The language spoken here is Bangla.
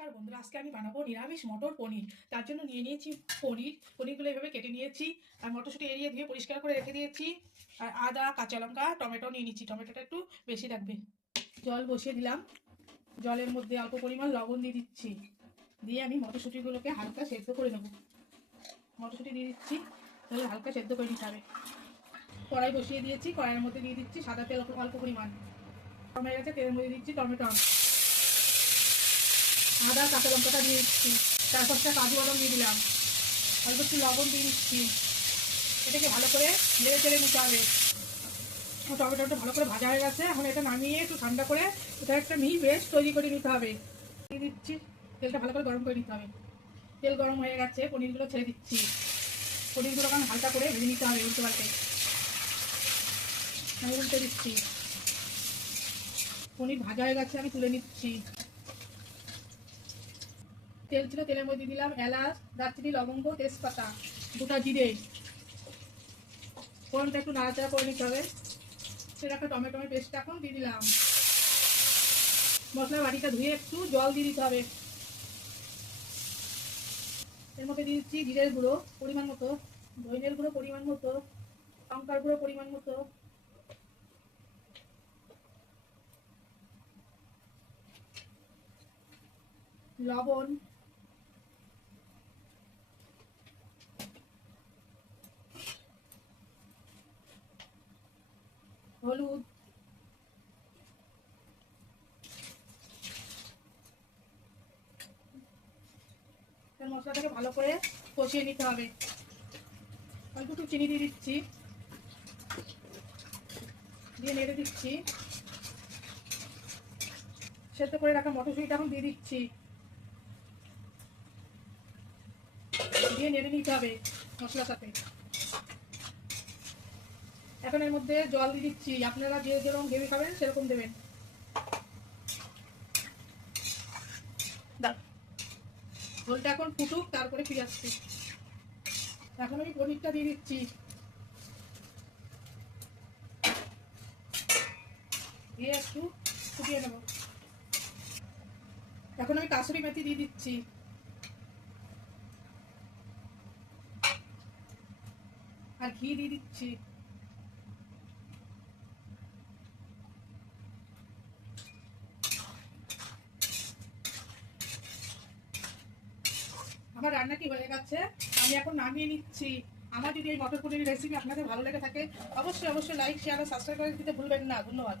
নমস্কার বন্ধুরা, আজকে আমি বানাবো নিরামিষ মটর পনির। তার জন্য নিয়ে নিয়েছি পনিরগুলো এভাবে কেটে নিয়েছি, আর মটরশুঁটি এড়িয়ে ধুয়ে পরিষ্কার করে রেখে দিয়েছি। আর আদা, কাঁচা লঙ্কা, টমেটো নিয়ে নিচ্ছি। টমেটোটা একটু বেশি লাগবে। জল বসিয়ে দিলাম, জলের মধ্যে অল্প পরিমাণ লবণ দিয়ে দিচ্ছি। দিয়ে আমি মটরশুঁটিগুলোকে হালকা সেদ্ধ করে নেবো। মটরশুঁটি দিয়ে দিচ্ছি, তাহলে হালকা সেদ্ধ করে নিতে হবে। কড়াই বসিয়ে দিয়েছি, কড়াইয়ের মধ্যে দিয়ে দিচ্ছি সাদা তেল অল্প পরিমাণ। হয়ে গেছে, তেলের মধ্যে দিচ্ছি টমেটো, আদা, কাঁচা লঙ্কাটা দিয়ে দিচ্ছি। 4-5টা কাজু বাদাম দিয়ে দিলাম, অল্প একটু লবণ দিয়ে দিচ্ছি। এটাকে ভালো করে নেড়ে চেড়ে নিতে হবে। টমেটোটা ভালো করে ভাজা হয়ে গেছে, এখন এটা নামিয়ে একটু ঠান্ডা করে এটা একটা মিহি পেস্ট তৈরি করে নিতে হবে। দিয়ে দিচ্ছি, তেলটা ভালো করে গরম করে নিতে হবে। তেল গরম হয়ে গেছে, পনিরগুলো ছেড়ে দিচ্ছি। পনিরগুলো এখন হালকা করে ভেজে নিতে হবে উল্টে পাল্টে। আমি উল্টে দিচ্ছি। পনির ভাজা হয়ে গেছে, আমি তুলে নিচ্ছি। তেল ছিল, তেলের মধ্যে দিলাম এলাচ, দারচিনি, লবঙ্গ, তেজপাতা, গোটা জিরে। ফোড়নটা একটু নাড়াচাড়া করে নিতে হবে। সেটাকে টমেটোর পেস্টটা এখন দিয়ে দিলাম। মশলা বাটিটা ধুয়ে একটু জল দিয়ে দিতে হবে। এর মধ্যে দিয়ে দিচ্ছি জিরের গুঁড়ো পরিমাণ মতো, ধনিয়ার গুঁড়ো পরিমাণ মতো, লঙ্কার গুঁড়ো পরিমাণ মতো, লবণ, হলুদ, মশলাটাকে ভালো করে কষিয়ে নিতে হবে। অল্প একটু চিনি দিয়ে দিচ্ছি, দিয়ে নেড়ে দিচ্ছি। সেদ্ধ করে রাখা মটরশুঁটিটা এখন দিয়ে দিচ্ছি, দিয়ে নেড়ে নিতে হবে মশলার সাথে। এখন এর মধ্যে জল দিয়ে দিচ্ছি, আপনারা যে যেরকম গ্রেভি খাবেন সেরকম দেবেন। ঝোলটা এখন ফুটুক, তারপরে ফিরে আসছি। এখন আমি পনিরটা দিয়ে দিচ্ছি, দিয়ে একটু ফুটিয়ে নেব। এখন আমি কাসুরি মেথি দিয়ে দিচ্ছি, আর ঘি দিয়ে দিচ্ছি। আমার রান্নাটি হয়ে গেছে, আমি এখন নামিয়ে নিচ্ছি। আমার যদি এই মটর পনিরের রেসিপি আপনাদের ভালো লেগে থাকে, অবশ্যই লাইক, শেয়ার ও সাবস্ক্রাইব করে দিতে ভুলবেন না। ধন্যবাদ।